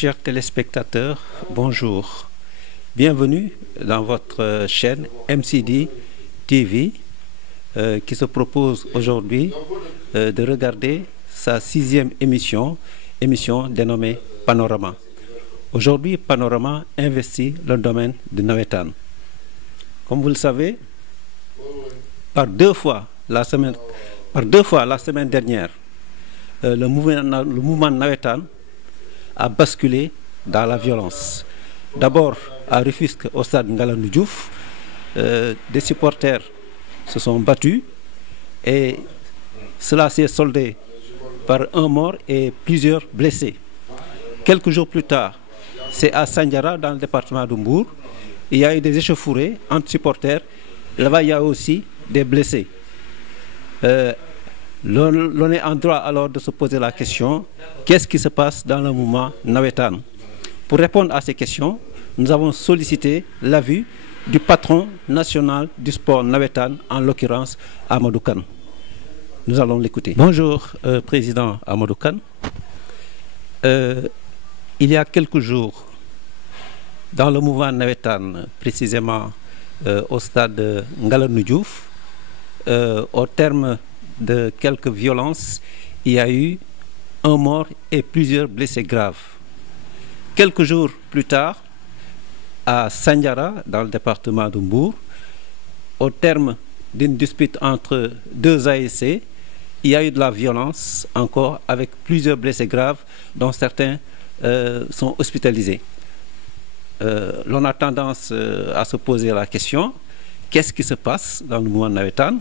Chers téléspectateurs, bonjour. Bienvenue dans votre chaîne MCD TV qui se propose aujourd'hui de regarder sa 6e émission dénommée Panorama. Aujourd'hui, Panorama investit le domaine du navétane. Comme vous le savez, par deux fois la semaine dernière, le mouvement navétane a basculé dans la violence. D'abord à Rufisque, au stade Ngalandou Diouf, des supporters se sont battus et cela s'est soldé par un mort et plusieurs blessés. Quelques jours plus tard, c'est à Sandiara, dans le département de Mbour, il y a eu des échauffourées entre supporters. Là-bas, il y a aussi des blessés. L'on est en droit alors de se poser la question, qu'est-ce qui se passe dans le mouvement navétane? Pour répondre à ces questions, nous avons sollicité l'avis du patron national du sport navétane, en l'occurrence Amadou Kane. Nous allons l'écouter. Bonjour, président Amadou Kane. Il y a quelques jours, dans le mouvement navétane, précisément au stade Ngalandou Diouf, au terme de quelques violences, il y a eu un mort et plusieurs blessés graves. Quelques jours plus tard, à Sandiara, dans le département de Mbour, au terme d'une dispute entre deux ASC, il y a eu de la violence encore avec plusieurs blessés graves, dont certains sont hospitalisés. L'on a tendance à se poser la question, qu'est-ce qui se passe dans le mouvement navétane?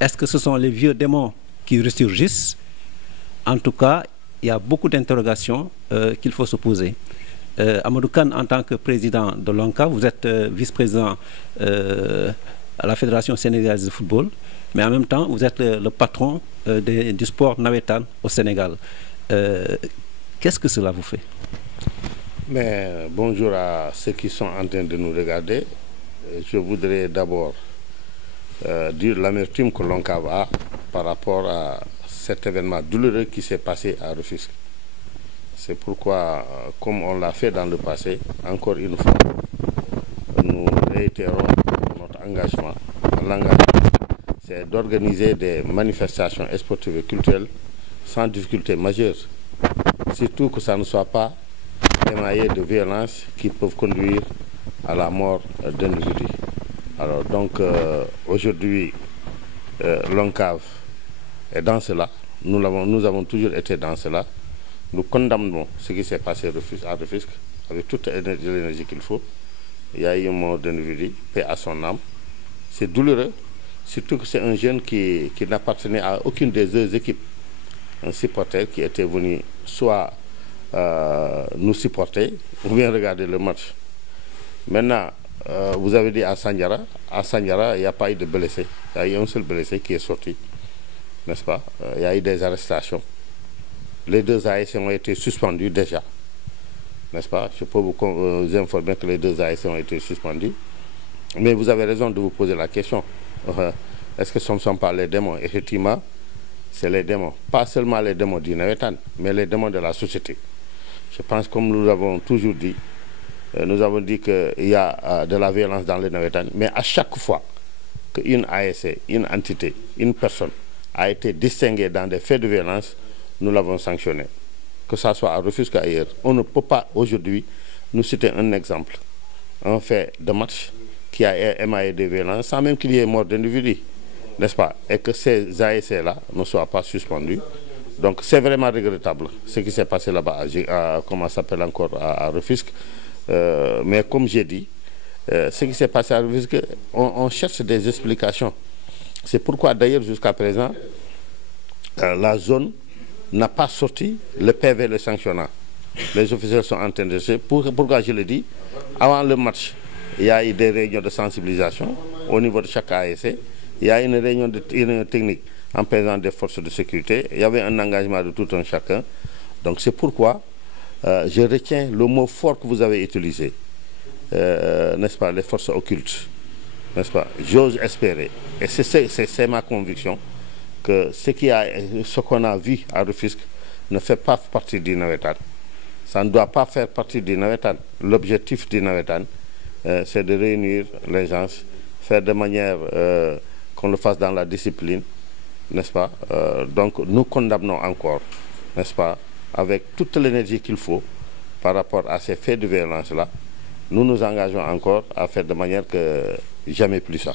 Est-ce que ce sont les vieux démons qui ressurgissent? En tout cas, il y a beaucoup d'interrogations qu'il faut se poser. Amadou Kane, en tant que président de l'ONCAV, vous êtes vice-président à la Fédération sénégalaise de football, mais en même temps, vous êtes le patron du sport navétane au Sénégal. Qu'est-ce que cela vous fait? Mais bonjour à ceux qui sont en train de nous regarder. Je voudrais d'abord dire l'amertume que l'ONCAV a par rapport à cet événement douloureux qui s'est passé à Rufisque. C'est pourquoi, comme on l'a fait dans le passé, encore une fois, nous réitérons notre engagement. L'engagement, c'est d'organiser des manifestations sportives et culturelles sans difficulté majeure. Surtout que ça ne soit pas émaillé de violences qui peuvent conduire à la mort d'individus. Alors donc aujourd'hui, l'ONCAV est dans cela. Nous avons toujours été dans cela. Nous condamnons ce qui s'est passé à Rufisque avec toute l'énergie qu'il faut. Il y a eu un mort d'individu, paix à son âme. C'est douloureux, surtout que c'est un jeune qui n'appartenait à aucune des deux équipes. Un supporter qui était venu soit nous supporter ou bien regarder le match. Maintenant, vous avez dit à Sandiara, il n'y a pas eu de blessé. Il y a eu un seul blessé qui est sorti, n'est-ce pas? Il y a eu des arrestations. Les deux ASC ont été suspendus déjà, n'est-ce pas? Je peux vous informer que les deux ASC ont été suspendus. Mais vous avez raison de vous poser la question. Est-ce que ce ne sont pas les démons? Effectivement, c'est les démons. Pas seulement les démons du navétane, mais les démons de la société. Je pense, comme nous l'avons toujours dit, nous avons dit qu'il y a de la violence dans le navétane, mais à chaque fois qu'une ASC, une entité, une personne a été distinguée dans des faits de violence, nous l'avons sanctionné. Que ça soit à Rufisque ailleurs. On ne peut pas aujourd'hui nous citer un exemple, un fait de match qui a émaillé des violences sans même qu'il y ait mort d'individus, n'est-ce pas? Et que ces ASC-là ne soient pas suspendus. Donc c'est vraiment regrettable ce qui s'est passé là-bas, comment ça s'appelle encore, à Rufisque. Mais comme j'ai dit, ce qui s'est passé à Rufisque, on cherche des explications. C'est pourquoi d'ailleurs jusqu'à présent, la zone n'a pas sorti le PV le sanctionnant. Les officiels sont en train de se... Pourquoi je le dis? Avant le match, il y a eu des réunions de sensibilisation au niveau de chaque ASC. Il y a une réunion technique en présence des forces de sécurité. Il y avait un engagement de tout un chacun. Donc c'est pourquoi je retiens le mot fort que vous avez utilisé, n'est-ce pas, les forces occultes, n'est-ce pas? J'ose espérer, et c'est ma conviction, que ce qu'on a vu à Rufisque ne fait pas partie du navétane. Ça ne doit pas faire partie du Nawetan. L'objectif du Nawetan, c'est de réunir les gens, faire de manière qu'on le fasse dans la discipline, n'est-ce pas? Donc nous condamnons encore, n'est-ce pas, avec toute l'énergie qu'il faut par rapport à ces faits de violence-là. Nous nous engageons encore à faire de manière que jamais plus ça.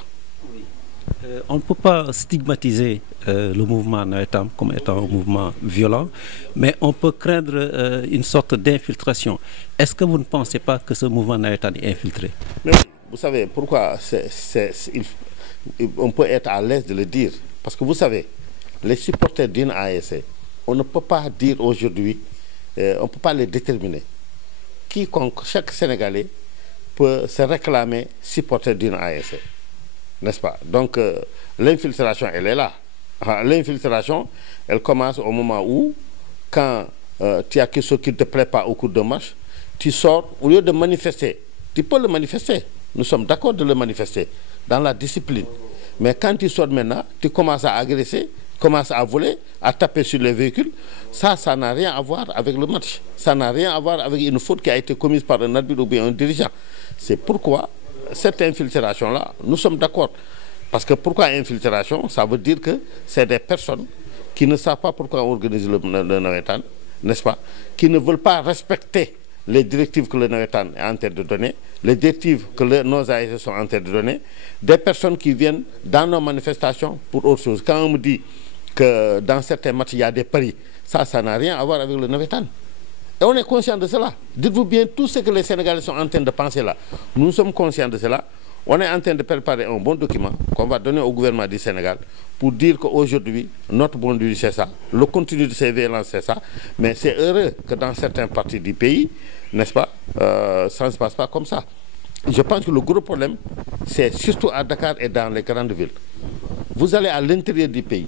On ne peut pas stigmatiser le mouvement Nawetan comme étant un mouvement violent, mais on peut craindre une sorte d'infiltration. Est-ce que vous ne pensez pas que ce mouvement Nawetan est infiltré? Mais vous savez pourquoi on peut être à l'aise de le dire? Parce que vous savez, les supporters d'une ASC, on ne peut pas dire aujourd'hui, on ne peut pas les déterminer. Quiconque, chaque Sénégalais peut se réclamer supporter d'une ASC. N'est-ce pas? Donc l'infiltration, elle est là. L'infiltration, elle commence au moment où, quand tu as quelque chose qui ne te plaît pas au cours de marche, tu sors, au lieu de manifester, tu peux le manifester. Nous sommes d'accord de le manifester dans la discipline. Mais quand tu sors maintenant, tu commences à agresser, commences à voler, à taper sur les véhicules. Ça n'a rien à voir avec le match. Ça n'a rien à voir avec une faute qui a été commise par un arbitre ou bien un dirigeant. C'est pourquoi cette infiltration-là, nous sommes d'accord. Parce que pourquoi infiltration? Ça veut dire que c'est des personnes qui ne savent pas pourquoi on organise le Nawetan, n'est-ce pas? Qui ne veulent pas respecter les directives que le Nawetan est en train de donner, les directives que nos ASC sont en train de donner, des personnes qui viennent dans nos manifestations pour autre chose. Quand on me dit que dans certains matchs, il y a des paris, ça n'a rien à voir avec le Nawetan. Et on est conscient de cela. Dites-vous bien tout ce que les Sénégalais sont en train de penser là. Nous sommes conscients de cela. On est en train de préparer un bon document qu'on va donner au gouvernement du Sénégal pour dire qu'aujourd'hui, notre bon Dieu, c'est ça. Le contenu de ces violences, c'est ça. Mais c'est heureux que dans certaines parties du pays, n'est-ce pas, ça ne se passe pas comme ça. Je pense que le gros problème, c'est surtout à Dakar et dans les grandes villes. Vous allez à l'intérieur du pays,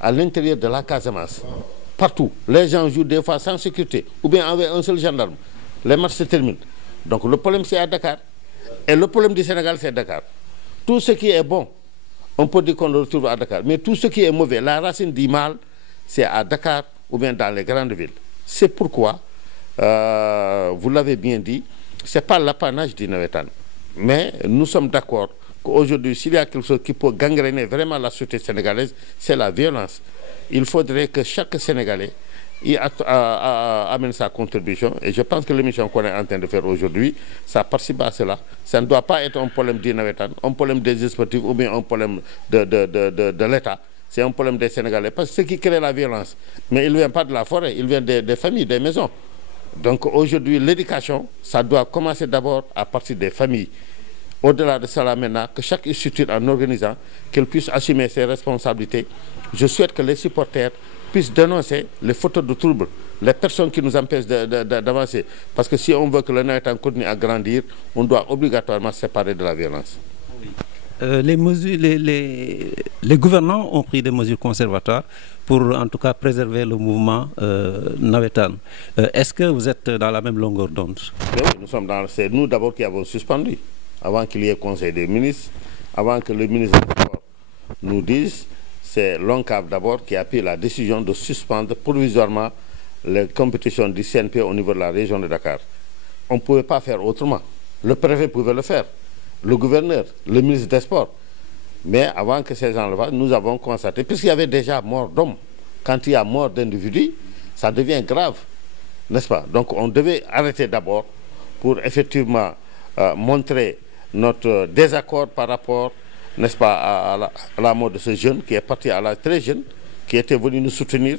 à l'intérieur de la Casamance, partout. Les gens jouent des fois sans sécurité, ou bien avec un seul gendarme. Les matchs se terminent. Donc le problème, c'est à Dakar. Et le problème du Sénégal, c'est Dakar. Tout ce qui est bon, on peut dire qu'on le retrouve à Dakar. Mais tout ce qui est mauvais, la racine du mal, c'est à Dakar ou bien dans les grandes villes. C'est pourquoi, vous l'avez bien dit, ce n'est pas l'apanage du Nawetan. Mais nous sommes d'accord qu'aujourd'hui, s'il y a quelque chose qui peut gangréner vraiment la société sénégalaise, c'est la violence. Il faudrait que chaque Sénégalais amène sa contribution. Et je pense que l'émission qu'on est en train de faire aujourd'hui, ça participe à cela. Ça ne doit pas être un problème du Nawetan, un problème des sportifs ou bien un problème de l'État. C'est un problème des Sénégalais. Parce que ce qui crée la violence, mais il ne vient pas de la forêt, il vient des familles, des maisons. Donc aujourd'hui, l'éducation, ça doit commencer d'abord à partir des familles. Au-delà de cela maintenant, que chaque structure en organisant, qu'elle puisse assumer ses responsabilités. Je souhaite que les supporters puissent dénoncer les fauteurs de troubles, les personnes qui nous empêchent d'avancer. Parce que si on veut que le Nawetan continue à grandir, on doit obligatoirement se séparer de la violence. Les gouvernants ont pris des mesures conservatoires pour en tout cas préserver le mouvement Nawetan. Est-ce que vous êtes dans la même longueur d'onde? Oui, c'est nous d'abord qui avons suspendu, avant qu'il y ait conseil des ministres, avant que le ministre nous dise. C'est l'ONCAV d'abord qui a pris la décision de suspendre provisoirement les compétitions du CNP au niveau de la région de Dakar. On ne pouvait pas faire autrement. Le préfet pouvait le faire, le gouverneur, le ministre des Sports. Mais avant que ces gens le fassent, nous avons constaté, puisqu'il y avait déjà mort d'hommes, quand il y a mort d'individus, ça devient grave, n'est-ce pas? Donc on devait arrêter d'abord pour effectivement montrer notre désaccord par rapport, n'est-ce pas, à la mort de ce jeune qui est parti à l'âge très jeune, qui était venu nous soutenir.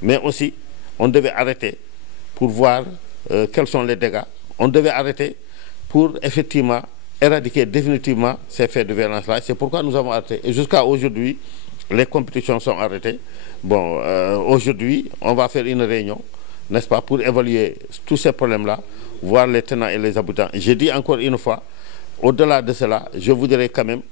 Mais aussi, on devait arrêter pour voir quels sont les dégâts. On devait arrêter pour effectivement éradiquer définitivement ces faits de violence-là. C'est pourquoi nous avons arrêté. Et jusqu'à aujourd'hui, les compétitions sont arrêtées. Bon, aujourd'hui, on va faire une réunion, n'est-ce pas, pour évaluer tous ces problèmes-là, voir les tenants et les aboutissants. Je dis encore une fois, au-delà de cela, je voudrais quand même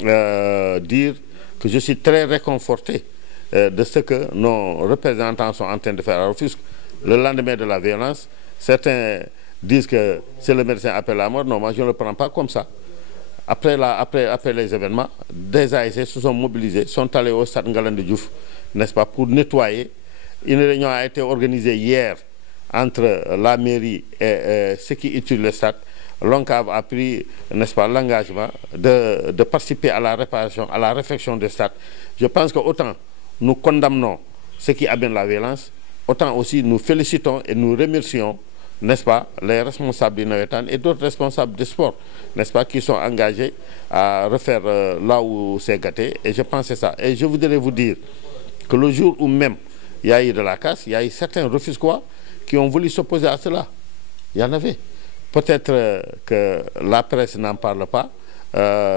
dire que je suis très réconforté de ce que nos représentants sont en train de faire à Rufisque. Le lendemain de la violence, certains disent que c'est le médecin appelle la mort. Non, moi je ne le prends pas comme ça. Après les événements, des ASC se sont mobilisés, sont allés au stade Ngalandou Diouf, n'est-ce pas, pour nettoyer. Une réunion a été organisée hier entre la mairie et ceux qui utilisent le stade, l'ONCAV a pris, n'est-ce pas, l'engagement de participer à la réparation, à la réfection des stades. Je pense que autant nous condamnons ceux qui abîment la violence, autant aussi nous félicitons et nous remercions, n'est-ce pas, les responsables du Nawetan et d'autres responsables du sport, n'est-ce pas, qui sont engagés à refaire là où c'est gâté. Et je pense que c'est ça. Et je voudrais vous dire que le jour où même il y a eu de la casse, il y a eu certains Rufisquois qui ont voulu s'opposer à cela. Il y en avait. Peut-être que la presse n'en parle pas,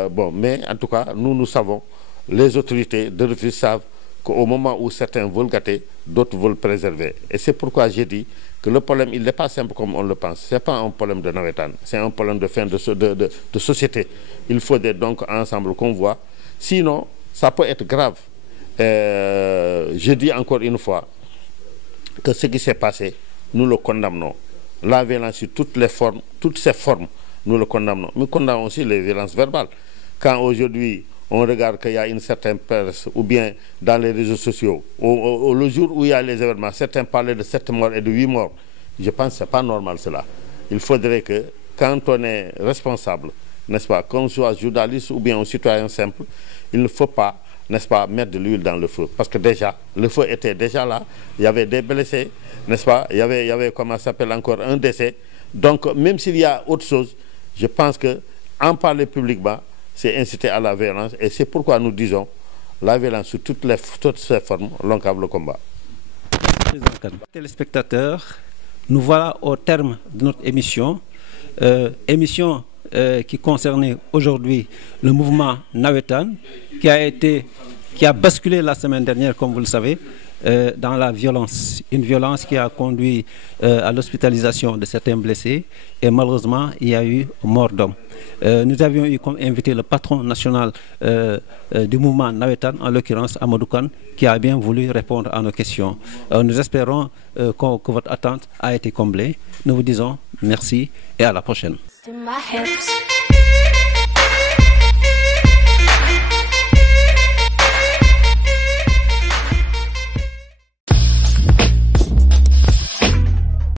bon, mais en tout cas, nous savons, les autorités de Rufisque savent qu'au moment où certains veulent gâter, d'autres veulent préserver. Et c'est pourquoi j'ai dit que le problème, il n'est pas simple comme on le pense. Ce n'est pas un problème de Nawetan, c'est un problème de fin de société. Il faudrait donc ensemble qu'on voit. Sinon, ça peut être grave. Je dis encore une fois que ce qui s'est passé, nous le condamnons. La violence sur toutes les formes, toutes ses formes, nous le condamnons. Nous condamnons aussi les violences verbales. Quand aujourd'hui, on regarde qu'il y a une certaine presse, ou bien dans les réseaux sociaux, le jour où il y a les événements, certains parlaient de 7 morts et de 8 morts. Je pense que ce n'est pas normal cela. Il faudrait que, quand on est responsable, n'est-ce pas, qu'on soit journaliste ou bien un citoyen simple, il ne faut pas, n'est-ce pas, mettre de l'huile dans le feu. Parce que déjà, le feu était déjà là, il y avait des blessés, n'est-ce pas, il y avait comment ça s'appelle, encore un décès. Donc, même s'il y a autre chose, je pense qu'en parler publiquement, c'est inciter à la violence. Et c'est pourquoi nous disons, la violence sous toutes ses formes, l'ONCAV le combat. Téléspectateurs, nous voilà au terme de notre émission. Émission qui concernait aujourd'hui le mouvement Nawetan, qui a basculé la semaine dernière, comme vous le savez, dans la violence. Une violence qui a conduit à l'hospitalisation de certains blessés et malheureusement, il y a eu mort d'homme. Nous avions eu comme invité le patron national du mouvement Nawetan, en l'occurrence Amadou Kane, qui a bien voulu répondre à nos questions. Nous espérons que votre attente a été comblée. Nous vous disons merci et à la prochaine.